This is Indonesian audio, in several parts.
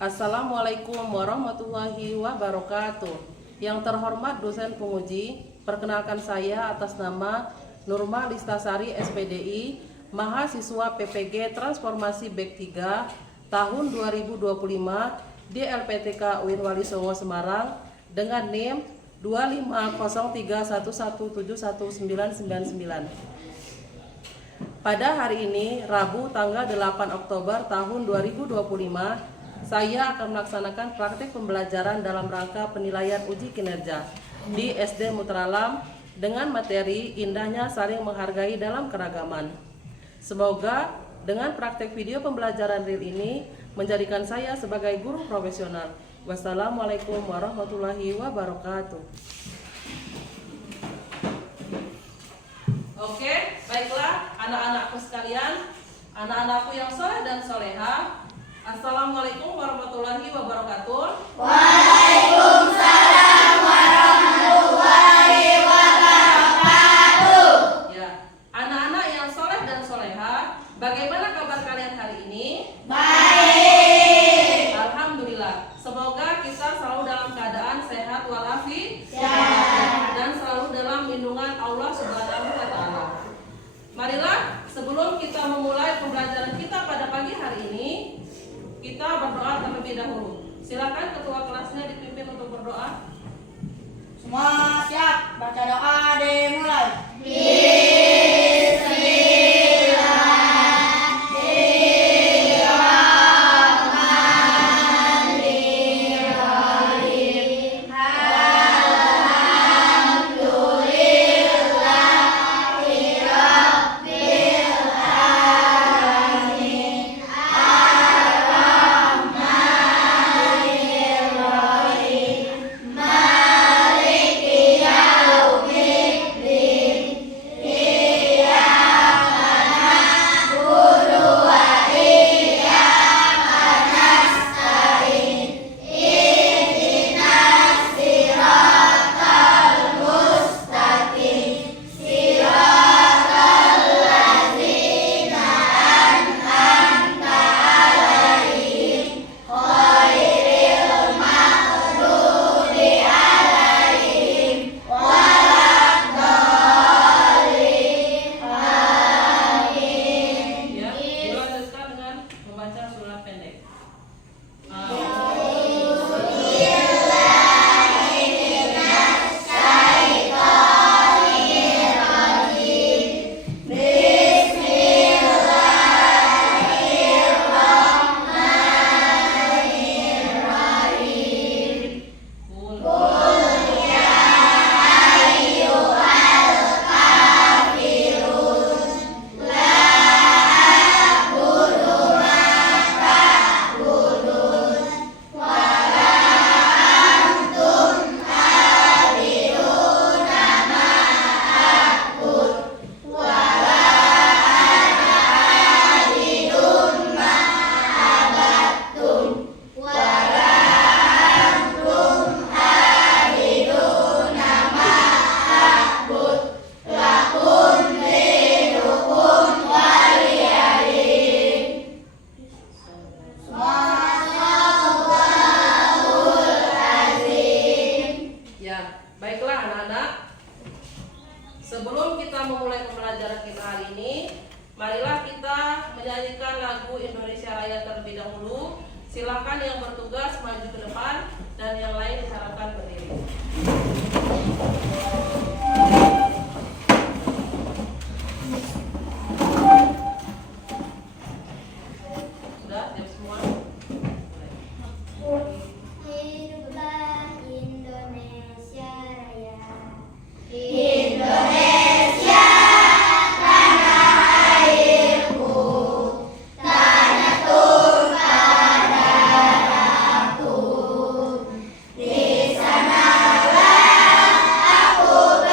Assalamualaikum warahmatullahi wabarakatuh. Yang terhormat dosen penguji, perkenalkan saya atas nama Nurma Listasari SPDI, mahasiswa PPG Transformasi Bek 3 tahun 2025 di LPTK UIN Wali Songo Semarang dengan NIM 25031171999. Pada hari ini, Rabu tanggal 8 Oktober tahun 2025, saya akan melaksanakan praktik pembelajaran dalam rangka penilaian uji kinerja di SD Mutralam dengan materi indahnya saling menghargai dalam keragaman. Semoga dengan praktik video pembelajaran real ini menjadikan saya sebagai guru profesional. Wassalamualaikum warahmatullahi wabarakatuh. Oke, baiklah anak-anakku sekalian, anak-anakku yang soleh dan soleha. Assalamualaikum warahmatullahi wabarakatuh. Waalaikumsalam warahmatullahi wabarakatuh. Ya, anak-anak yang soleh dan soleha, bagaimana kabar kalian hari ini? Baik. Alhamdulillah. Semoga kita selalu dalam keadaan sehat walafiat dan selalu dalam lindungan Allah Subhanahu wa Ta'ala. Marilah, sebelum kita memulai pembelajaran kita pada pagi hari ini, kita berdoa terlebih dahulu. Silakan ketua kelasnya dipimpin untuk berdoa. Semua siap, baca doa dimulai. Sebelum kita memulai pembelajaran kita hari ini, marilah kita menyanyikan lagu Indonesia Raya terlebih dahulu. Silakan yang bertugas maju ke depan dan yang lain diharapkan berdiri. Sudah siap semua? Hiduplah Indonesia Raya. Indonesia, tanah airku, tanah tumpah darahku. Di sanalah aku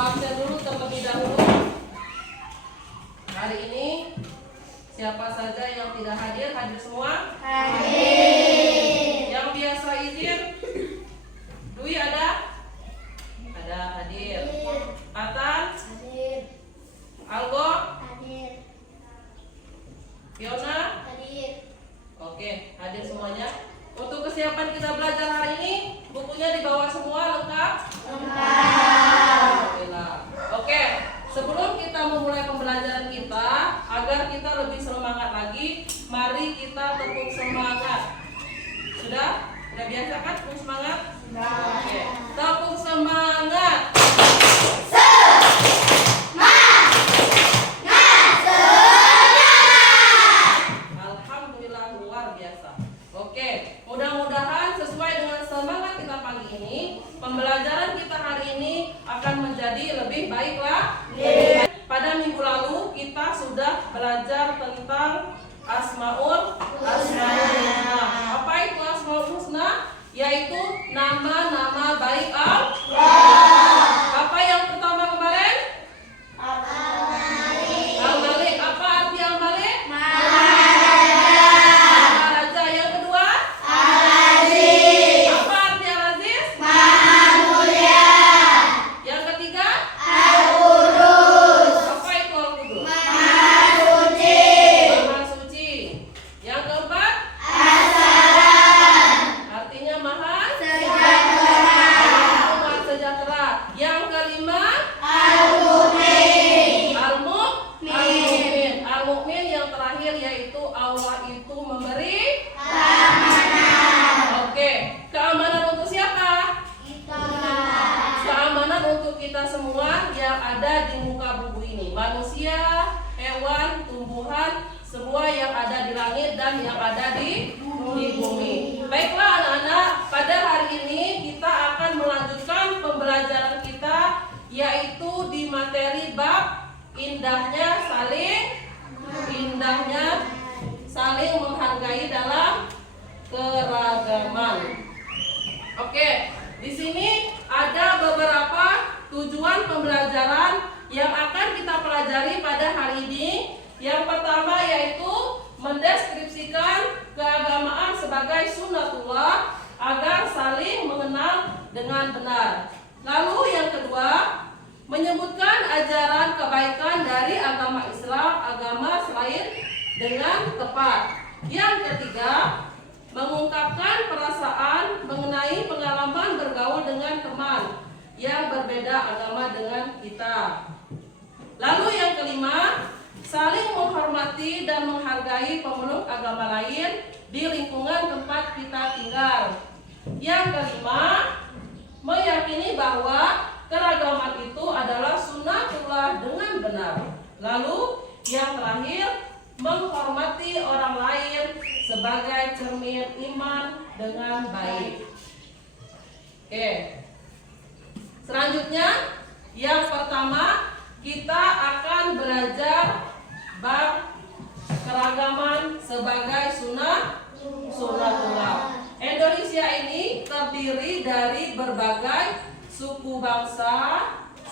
absen dulu terlebih dahulu. Hari ini siapa saja yang tidak hadir? Hadir semua? Hadir. Yang biasa izin? Dwi ada? Ada, hadir. Atan? Hadir. Algo? Hadir. Fiona? Hadir. Oke, hadir semuanya. Untuk kesiapan kita belajar hari ini, bukunya dibawa semua lengkap? Alhamdulillah. Oke, sebelum kita memulai pembelajaran kita, agar kita lebih semangat lagi, mari kita tepuk semangat. Sudah? Sudah biasa kan tepuk semangat? Oke, tepuk semangat. Alhamdulillah, luar biasa. Oke, mudah-mudahan sesuai dengan semangat kita pagi ini, pembelajaran kita hari ini akan menjadi lebih baiklah. Pada minggu lalu kita sudah belajar tentang Asmaul Husna. Apa itu Asmaul Husna? Yaitu nama-nama baik Allah. Apa yang pertama kemarin? Al-Malik. Apa arti Al-Malik? Maharaja. Yang kedua? Apa arti Al-Aziz? Yang ketiga? Apa itu Al-Qudus? Maha suci. Yang keempat? Artinya maha sejahtera. Yang kelima? Al-Mu'min. Al-Mu'min yang terakhir yaitu Allah itu memberi keamanan. Oke, keamanan untuk siapa? Keamanan untuk kita semua yang ada di muka bumi ini. Manusia, hewan, tumbuhan, semua yang ada di langit dan yang ada di bumi. Baiklah anak-anak, pada hari ini kita akan melanjutkan pembelajaran kita, yaitu di materi bab indahnya saling menghargai dalam keragaman. Oke, di sini ada beberapa tujuan pembelajaran yang akan kita pelajari pada hari ini. Yang pertama yaitu mendeskripsikan keagamaan sebagai sunnatullah agar saling mengenal dengan benar. Lalu yang kedua, menyebutkan ajaran kebaikan dari agama Islam, agama selain dengan tepat. Yang ketiga, mengungkapkan perasaan mengenai pengalaman bergaul dengan teman yang berbeda agama dengan kita. Lalu yang kelima, saling menghormati dan menghargai pemeluk agama lain di lingkungan tempat kita tinggal. Yang kelima, meyakini bahwa keragaman itu adalah sunnatullah dengan benar. Lalu yang terakhir, menghormati orang lain sebagai cermin iman dengan baik. Oke. Selanjutnya, yang pertama kita akan belajar bab keragaman sebagai sunnatullah. Indonesia ini terdiri dari berbagai suku bangsa,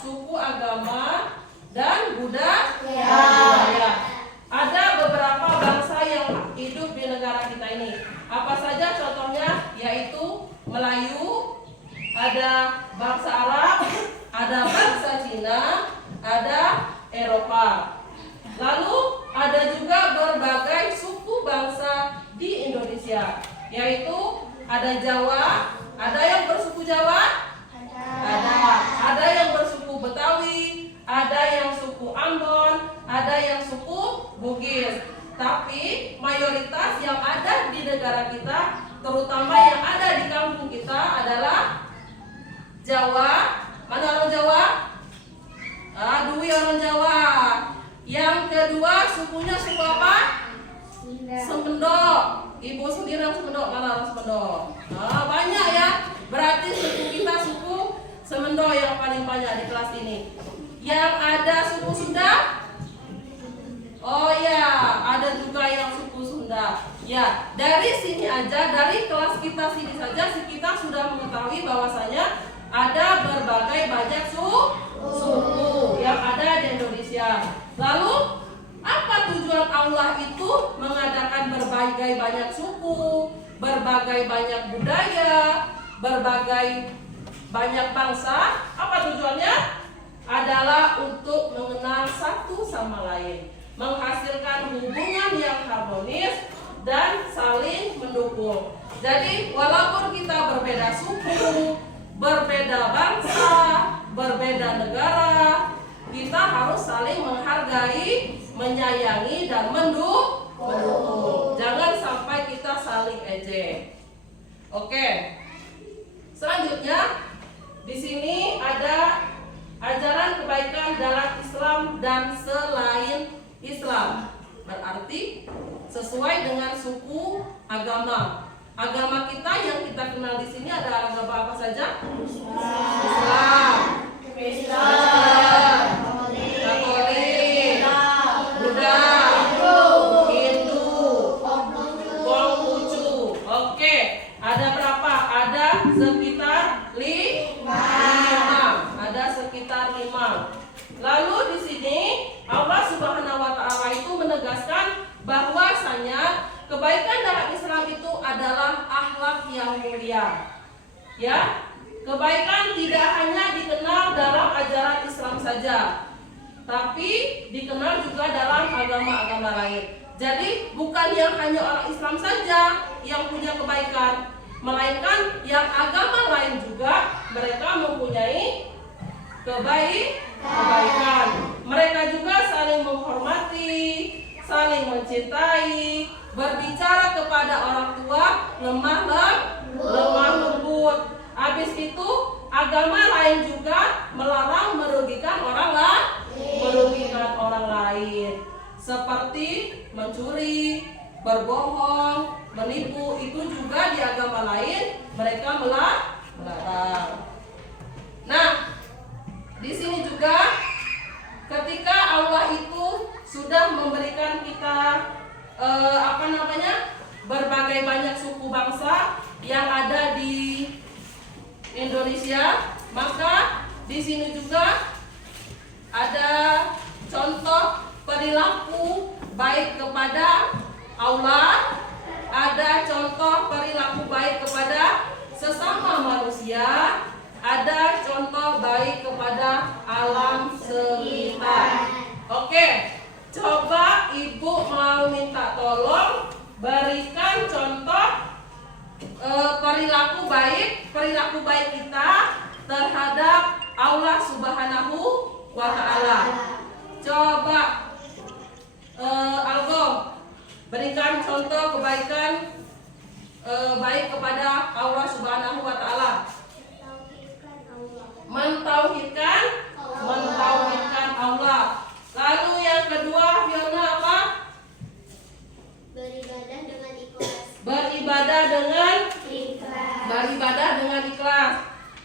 suku agama, dan budaya. Ada beberapa bangsa yang hidup di negara kita ini. Apa saja contohnya? Yaitu Melayu, ada bangsa Arab, ada bangsa Cina, ada Eropa. Lalu ada juga berbagai suku bangsa di Indonesia, yaitu ada Jawa, ada yang bersuku Jawa, ada yang bersuku Betawi, ada yang suku Ambon, ada yang suku Bugis. Tapi mayoritas yang ada di negara kita, terutama yang ada di kampung kita adalah Jawa. Mana orang Jawa? Dwi orang Jawa. Yang kedua sukunya suku apa? Semendo. Ibu sendiri orang Semendo. Mana orang Semendo? Banyak ya. Berarti suku kita suku Semendo yang paling banyak di kelas ini. Yang ada suku Sunda? Oh ya, ada juga yang suku Sunda. Ya, dari sini aja, dari kelas kita sini saja kita sudah mengetahui bahwasanya ada berbagai banyak suku suku yang ada di Indonesia. Lalu apa tujuan Allah itu mengadakan berbagai banyak suku, berbagai banyak budaya, berbagai banyak bangsa? Apa tujuannya? Adalah untuk mengenal satu sama lain, menghasilkan hubungan yang harmonis dan saling mendukung. Jadi walaupun kita berbeda suku, berbeda bangsa, berbeda negara, kita harus saling menghargai, menyayangi dan mendukung. Jangan sampai kita saling ejek. Oke. Selanjutnya di sini ada ajaran kebaikan dalam Islam dan selain Islam. Berarti sesuai dengan suku agama. Agama kita yang kita kenal di sini ada agama apa saja? Islam, Kristen, Katolik, Buddha, Hindu, Konghucu. Oke, ada berapa? Ada sekitar lima. Ada sekitar 5. Lalu di sini Allah Subhanahu wa taala itu menegaskan bahwasanya kebaikan dalam Islam itu adalah akhlak yang mulia. Ya, kebaikan tidak hanya dikenal dalam ajaran Islam saja, tapi dikenal juga dalam agama-agama lain. Jadi bukan yang hanya orang Islam saja yang punya kebaikan, melainkan yang agama lain juga mereka mempunyai kebaikan. Mereka juga saling menghormati, saling mencintai, berbicara kepada orang tua lemah lembut. Habis itu agama lain juga melarang merugikan orang lain, seperti mencuri, berbohong, menipu. Itu juga di agama lain mereka melarang. Nah, di sini juga ketika Allah itu sudah memberikan kita berbagai banyak suku bangsa yang ada di Indonesia, maka di sini juga ada contoh perilaku baik kepada Allah, ada contoh perilaku baik kepada sesama manusia, ada contoh baik kepada alam sekitar. Oke, coba Ibu mau minta tolong berikan contoh perilaku baik kita terhadap Allah Subhanahu wa taala. Coba Algo berikan contoh kebaikan baik kepada Allah Subhanahu wa taala. Mentauhidkan Allah. Lalu yang kedua, Fiona apa? Beribadah dengan ikhlas.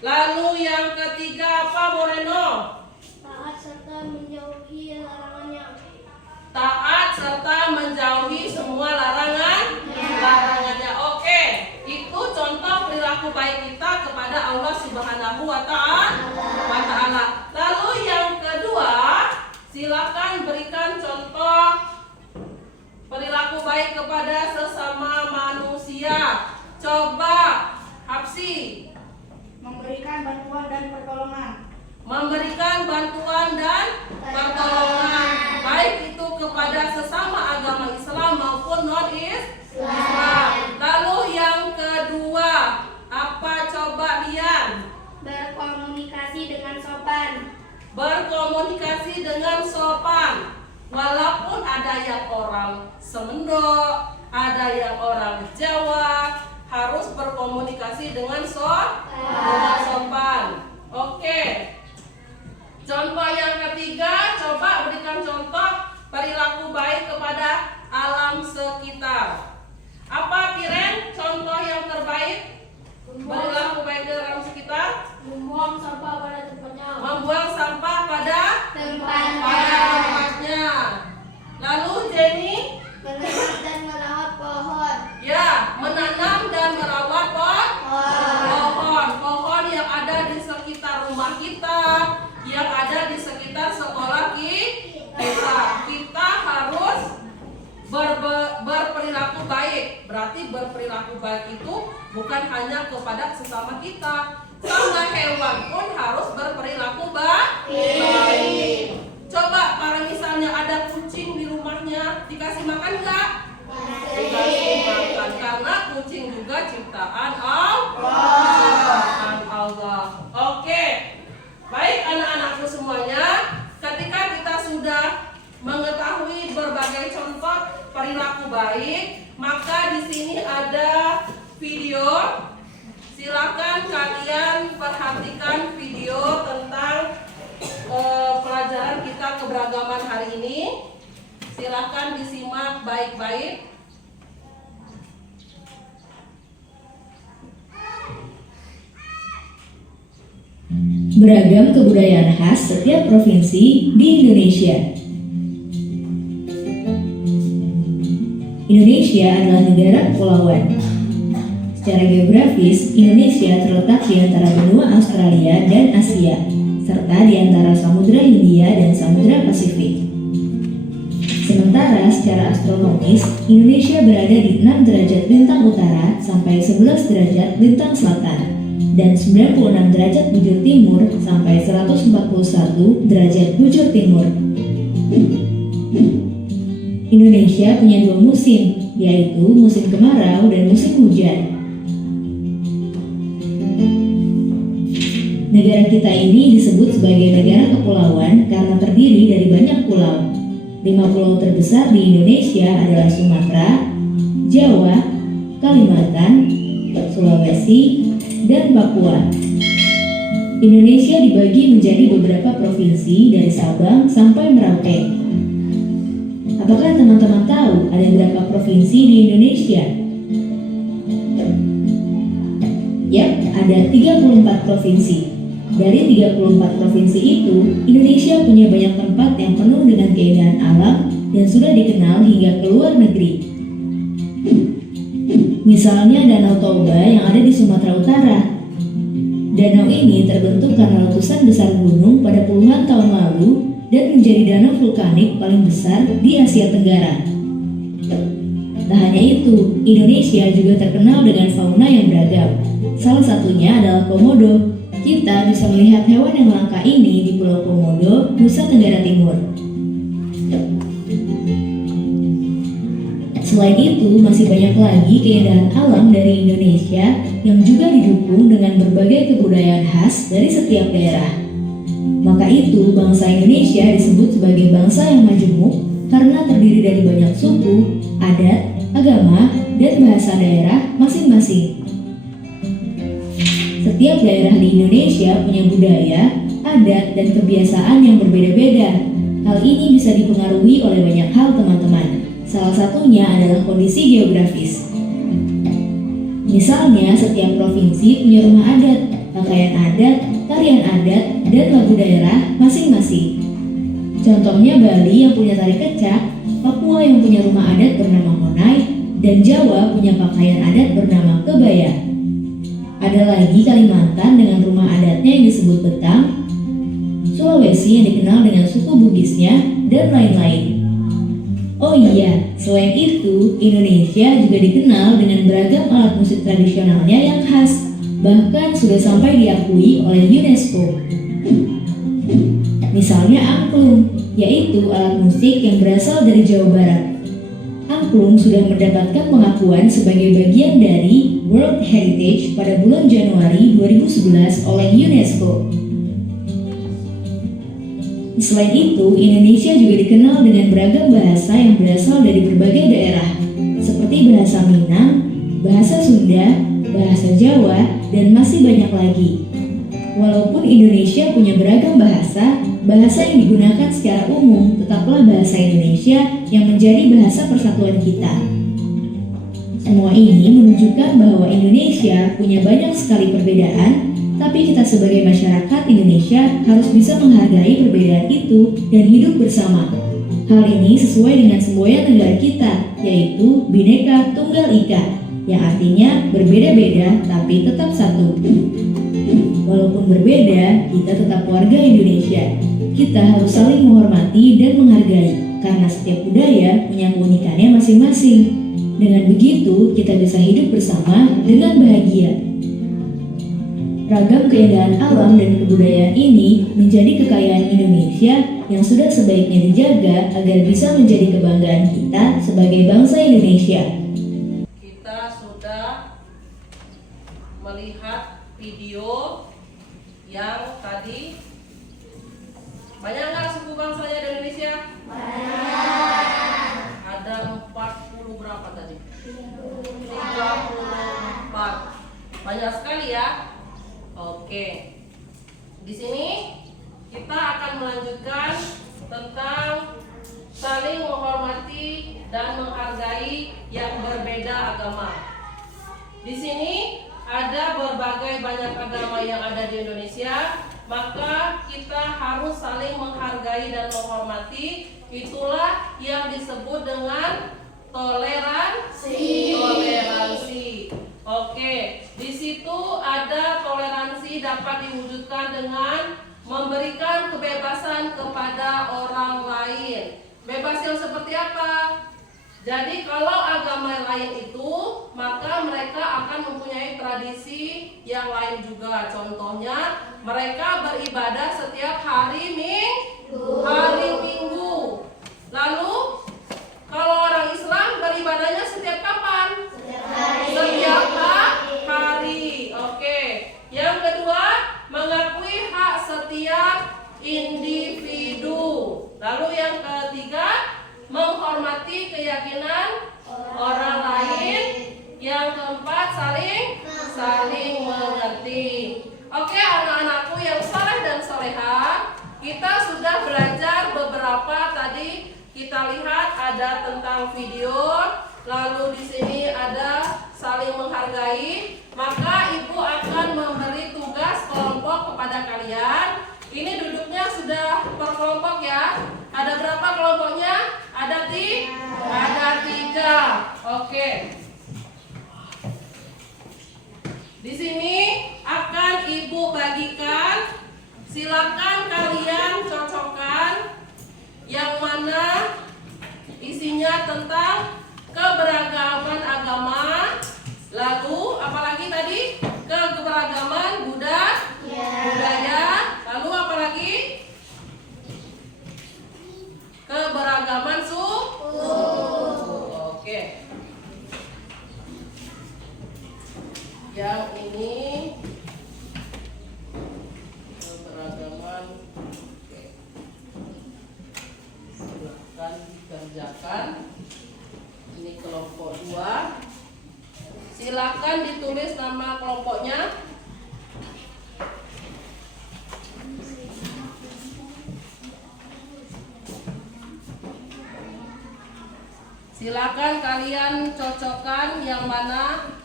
Lalu yang ketiga apa, Moreno? Taat serta menjauhi larangannya. Taat serta menjauhi semua larangannya. Oke, itu contoh perilaku baik kita kepada Allah Subhanahu wa taala. Lalu yang kedua, silakan berikan contoh perilaku baik kepada sesama manusia. Coba Hapsi. Memberikan bantuan dan pertolongan. Baik itu kepada sesama agama Islam maupun non-Islam. Lalu yang kedua, apa coba Lian? Berkomunikasi dengan sopan. Walaupun ada yang orang Semendo, ada yang orang Jawa, harus berkomunikasi dengan sopan. Oke. Contoh yang ketiga, coba berikan contoh perilaku baik kepada alam sekitar. Apa Piren contoh yang terbaik perilaku baik dari alam sekitar? Membuang sampah pada tempatnya. Membuang sampah pada tempatnya. Lalu Jenny? Menanam dan merawat pohon. Ya, menanam dan merawat pohon yang ada di sekitar rumah kita, yang ada berperilaku baik itu bukan hanya kepada sesama kita. Sampai hewan pun harus berperilaku baik. Coba kalau misalnya ada kucing di rumahnya, dikasih makan nggak? Dikasih makan, karena kucing juga ciptaan Allah. Oke, baik anak-anakku semuanya. Ketika kita sudah mengetahui berbagai contoh perilaku baik, maka di sini ada video. Silakan kalian perhatikan video tentang pelajaran kita keberagaman hari ini. Silakan disimak baik-baik. Beragam kebudayaan khas setiap provinsi di Indonesia. Indonesia adalah negara kepulauan. Secara geografis, Indonesia terletak di antara benua Australia dan Asia, serta di antara Samudra Hindia dan Samudra Pasifik. Sementara secara astronomis, Indonesia berada di 6 derajat lintang utara sampai 11 derajat lintang selatan, dan 96 derajat bujur timur sampai 141 derajat bujur timur. Indonesia punya 2 musim, yaitu musim kemarau dan musim hujan. Negara kita ini disebut sebagai negara kepulauan karena terdiri dari banyak pulau. 5 pulau terbesar di Indonesia adalah Sumatera, Jawa, Kalimantan, Sulawesi, dan Papua. Indonesia dibagi menjadi beberapa provinsi dari Sabang sampai Merauke. Apakah teman-teman tahu ada berapa provinsi di Indonesia? Yap, ada 34 provinsi. Dari 34 provinsi itu, Indonesia punya banyak tempat yang penuh dengan keindahan alam dan sudah dikenal hingga ke luar negeri. Misalnya Danau Toba yang ada di Sumatera Utara. Danau ini terbentuk karena letusan besar gunung pada puluhan tahun lalu dan menjadi danau vulkanik paling besar di Asia Tenggara. Tak hanya itu, Indonesia juga terkenal dengan fauna yang beragam. Salah satunya adalah komodo. Kita bisa melihat hewan yang langka ini di Pulau Komodo, Nusa Tenggara Timur. Selain itu, masih banyak lagi keindahan alam dari Indonesia yang juga didukung dengan berbagai kebudayaan khas dari setiap daerah. Maka itu, bangsa Indonesia disebut sebagai bangsa yang majemuk karena terdiri dari banyak suku, adat, agama, dan bahasa daerah masing-masing. Setiap daerah di Indonesia punya budaya, adat, dan kebiasaan yang berbeda-beda. Hal ini bisa dipengaruhi oleh banyak hal, teman-teman. Salah satunya adalah kondisi geografis. Misalnya, setiap provinsi punya rumah adat, pakaian adat, tarian adat, dan lagu daerah masing-masing. Contohnya Bali yang punya tari kecak, Papua yang punya rumah adat bernama Honai, dan Jawa punya pakaian adat bernama kebaya. Ada lagi Kalimantan dengan rumah adatnya yang disebut Betang, Sulawesi yang dikenal dengan suku Bugisnya, dan lain-lain. Oh iya, selain itu, Indonesia juga dikenal dengan beragam alat musik tradisionalnya yang khas, bahkan sudah sampai diakui oleh UNESCO. Misalnya angklung, yaitu alat musik yang berasal dari Jawa Barat. Angklung sudah mendapatkan pengakuan sebagai bagian dari World Heritage pada bulan Januari 2011 oleh UNESCO. Selain itu, Indonesia juga dikenal dengan beragam bahasa yang berasal dari berbagai daerah, seperti bahasa Minang, bahasa Sunda, bahasa Jawa, dan masih banyak lagi. Walaupun Indonesia punya beragam bahasa, bahasa yang digunakan secara umum tetaplah bahasa Indonesia yang menjadi bahasa persatuan kita. Semua ini menunjukkan bahwa Indonesia punya banyak sekali perbedaan, tapi kita sebagai masyarakat Indonesia harus bisa menghargai perbedaan itu dan hidup bersama. Hal ini sesuai dengan semboyan negara kita, yaitu Bhinneka Tunggal Ika, yang artinya berbeda-beda tapi tetap satu. Walaupun berbeda, kita tetap warga Indonesia. Kita harus saling menghormati dan menghargai, karena setiap budaya punya keunikannya masing-masing. Dengan begitu, kita bisa hidup bersama dengan bahagia. Ragam keindahan alam dan kebudayaan ini menjadi kekayaan Indonesia yang sudah sebaiknya dijaga agar bisa menjadi kebanggaan kita sebagai bangsa Indonesia. Kita sudah melihat video yang tadi. Banyak nggak suku bangsanya di Indonesia? Banyak. Ada 40 berapa tadi? 34. Banyak sekali ya. Oke. Di sini kita akan melanjutkan tentang saling menghormati dan menghargai yang berbeda agama. Di sini ada berbagai banyak agama yang ada di Indonesia, maka kita harus saling menghargai dan menghormati. Itulah yang disebut dengan toleransi. Oke, di situ ada toleransi dapat diwujudkan dengan memberikan kebebasan kepada orang lain. Bebas yang seperti apa? Jadi kalau agama lain itu, maka mereka akan mempunyai tradisi yang lain juga. Contohnya, mereka beribadah setiap hari Minggu. Lalu, kalau orang Islam beribadahnya setiap kapan? Setiap hari. Oke. Yang kedua, mengakui hak setiap individu. Lalu yang ketiga, menghormati keyakinan orang lain. Yang keempat, saling mengerti. Oke, anak-anakku yang saleh dan soleha, kita sudah belajar beberapa tadi. Kita lihat ada tentang video, lalu di sini ada saling menghargai. Maka ibu akan memberi tugas kelompok kepada kalian. Ini duduknya sudah per kelompok ya. Ada berapa kelompoknya? Ada 3. Oke. Di sini akan ibu bagikan. Silakan kalian cocokkan yang mana isinya tentang keberagaman agama. Lalu apalagi tadi? Keberagaman budaya. Lalu apalagi? Keberagaman suku. Oke. Yang ini keberagaman. Oke. Silakan dikerjakan. Ini kelompok 2. Silakan ditulis nama kelompoknya. Silakan kalian cocokkan yang mana.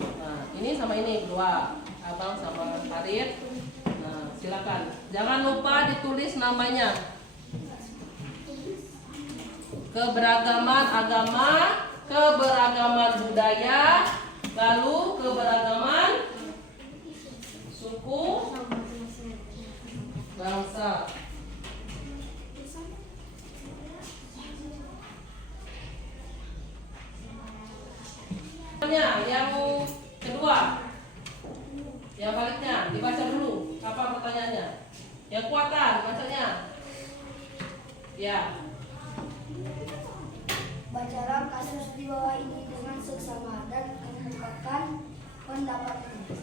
Nah, ini sama ini 2. Abang sama Farid. Nah, silakan. Jangan lupa ditulis namanya. Keberagaman agama, keberagaman budaya, lalu keberagaman suku, bangsa. Yang kedua, yang baliknya dibaca dulu. Apa pertanyaannya? Yang kuatan bacanya. Ya. Bacalah kasus di bawah ini dengan seksama dan kemukakan pendapatmu.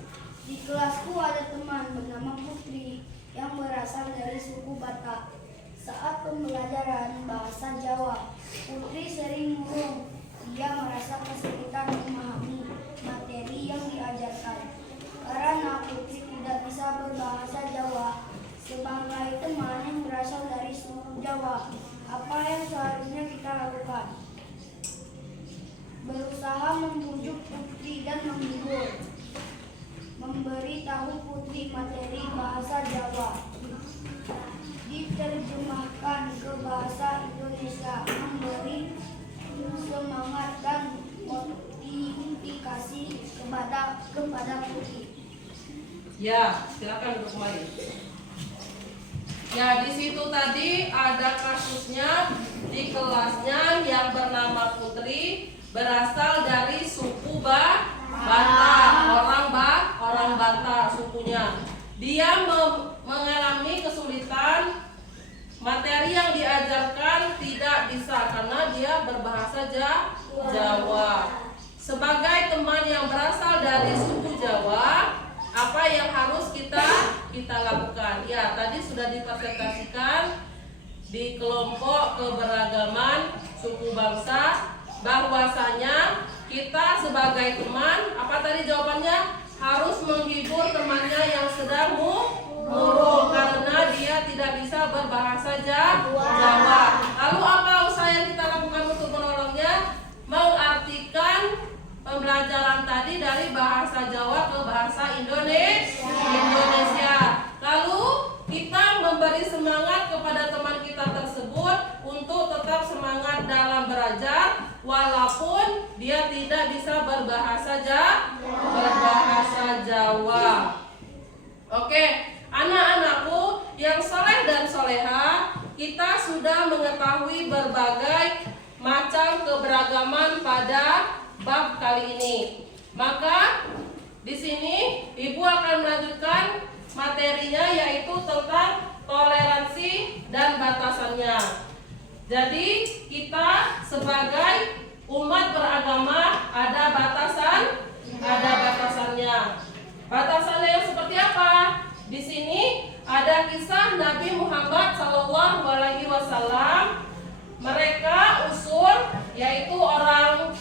Di kelasku ada teman bernama Putri yang berasal dari suku Batak. Saat pembelajaran bahasa Jawa, Putri sering murung. Dia merasa kesulitan memahami materi yang diajarkan. Karena Putri tidak bisa berbahasa Jawa, sebagai teman yang berasal dari suku Jawa, apa yang seharusnya kita lakukan? Berusaha membujuk Putri dan menghibur. Memberi tahu Putri materi bahasa Jawa. Diterjemahkan ke bahasa Indonesia, memberi semangat dan motivasi kepada Putri. Ya, silakan duduk kembali. Ya, di situ tadi ada kasusnya. di kelasnya yang bernama Putri berasal dari suku Batak, orang Batak sukunya. Dia mengalami kesulitan, materi yang diajarkan tidak bisa karena dia berbahasa Jawa. Sebagai teman yang berasal dari suku Jawa, apa yang harus kita lakukan? Ya, tadi sudah dipresentasikan di kelompok keberagaman suku bangsa bahwasanya kita sebagai teman, apa tadi jawabannya? Harus menghibur temannya yang sedang murung karena dia tidak bisa berbahasa Jawa. Lalu apa usaha yang kita lakukan untuk menolongnya? Mengartikan pembelajaran tadi dari bahasa Jawa ke bahasa Indonesia. Lalu kita memberi semangat kepada teman kita tersebut untuk tetap semangat dalam belajar walaupun dia tidak bisa berbahasa Jawa. Oke, anak-anakku yang soleh dan soleha, kita sudah mengetahui berbagai macam keberagaman pada bab kali ini. Maka di sini Ibu akan melanjutkan materinya yaitu tentang toleransi dan batasannya. Jadi kita sebagai umat beragama ada batasannya. Batasannya yang seperti apa? Di sini ada kisah Nabi Muhammad SAW. Mereka usul, yaitu orang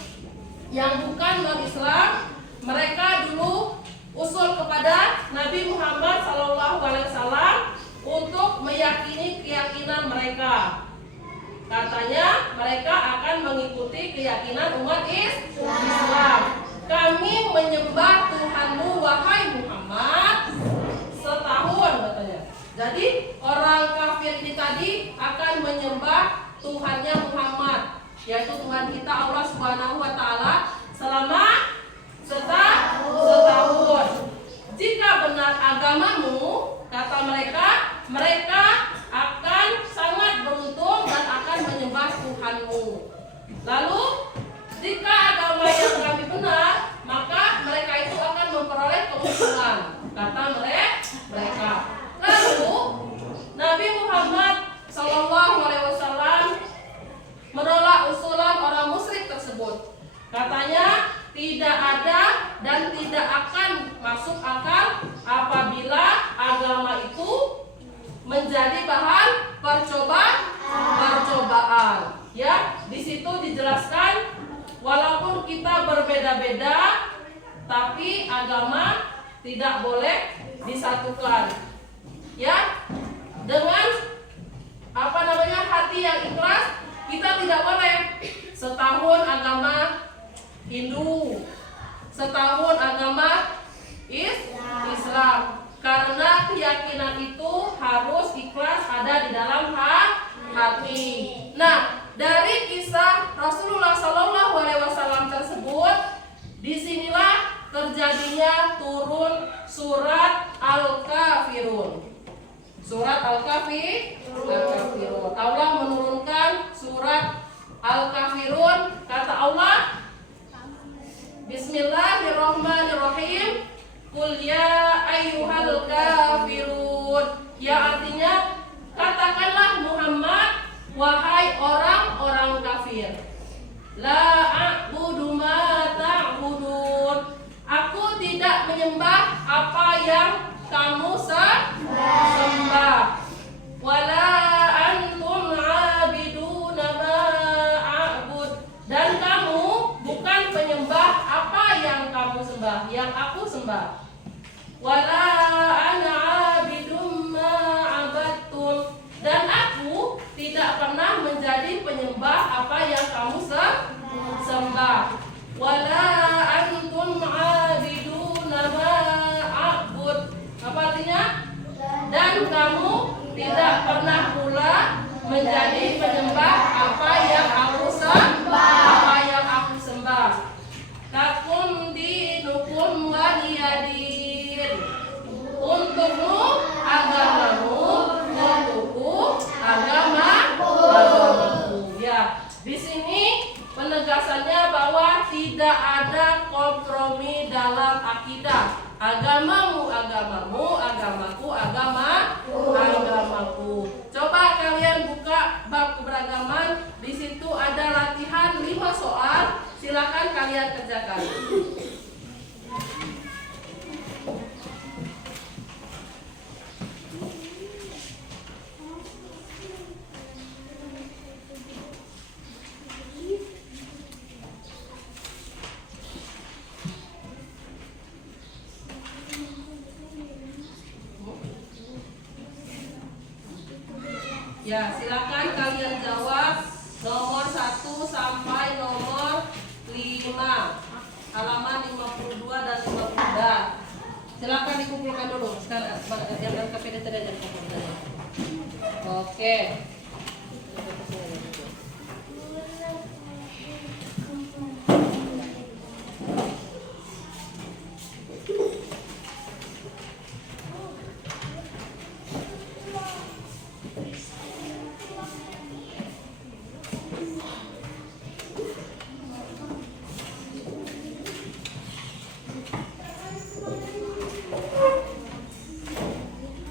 yang bukan non-Islam, mereka dulu usul kepada Nabi Muhammad SAW untuk meyakini keyakinan mereka. Katanya mereka akan mengikuti keyakinan umat Islam. Kami menyembah Tuhanmu wahai Muhammad setahun katanya. Jadi orang kafir ini tadi akan menyembah Tuhannya Muhammad, yaitu Tuhan kita Allah Subhanahu wa taala selama setahun. Jika benar agamamu, kata mereka, mereka akan sangat beruntung dan akan menyembah Tuhanmu. Lalu jika agama yang kami benar, maka mereka itu akan memperoleh keuntungan, kata mereka. Lalu Nabi Muhammad SAW menolak usulan orang musyrik tersebut. Katanya tidak ada dan tidak akan masuk akal apabila agama itu menjadi bahan percobaan. Ya, di situ dijelaskan walaupun kita berbeda-beda, tapi agama tidak boleh disatukan. Ya, dengan hati yang ikhlas, kita tidak boleh setahun agama Hindu, setahun agama Islam, karena keyakinan itu harus ikhlas ada di dalam hati. Nah, dari kisah Rasulullah SAW tersebut, disinilah terjadinya turun surat Al-Kafirun. Surat Al-Kafirun. Allah menurunkan surat Al-Kafirun. Kata Allah, Bismillahirrahmanirrahim. Qul ya ayyuhal kafirun. Ya, artinya katakanlah Muhammad, wahai orang-orang kafir. La a'budu ma ta'budun. Aku tidak menyembah apa yang kamu sembah. Wala antum 'abiduna ma a'bud. Dan kamu bukan penyembah apa yang kamu sembah, yang aku sembah. Wala ana 'abidum ma 'abadtum. Dan aku tidak pernah menjadi penyembah apa yang kamu sembah. Wala antum 'abiduna ma a'bud. Apa artinya? Dan kamu tidak pernah pula menjadi penyembah apa yang aku sembah. Lakum dinukum waliyadin. Untukmu agamamu, untukku agamaku. Ya, Ya, silakan kalian jawab nomor 1 sampai nomor 5. Halaman 52 dan 53. Silakan dikumpulkan dulu. Sekarang yang LKPD tadi aja dikumpulkan. Oke.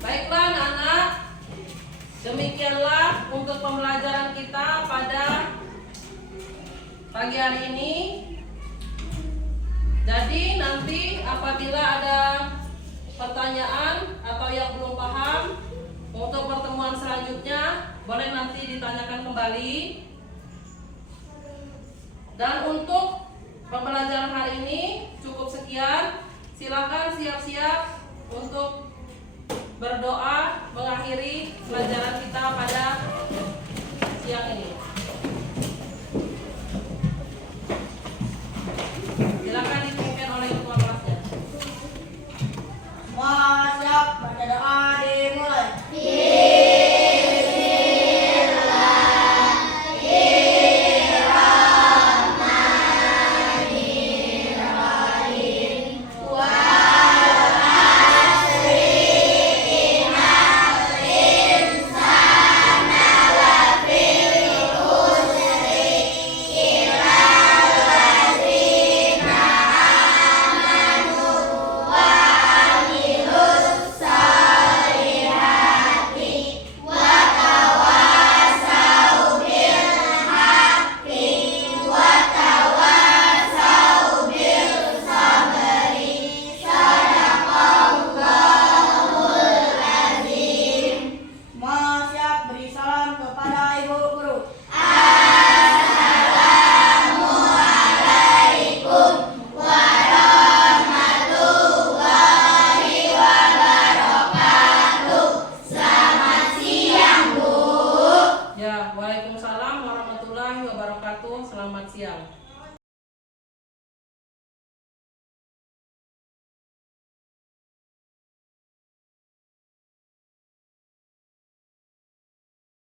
Baiklah anak-anak, demikianlah untuk pembelajaran kita pada pagi hari ini. Jadi nanti apabila ada pertanyaan atau yang belum paham, untuk pertemuan selanjutnya boleh nanti ditanyakan kembali. Dan untuk pembelajaran hari ini cukup sekian. Silakan siap-siap untuk berdoa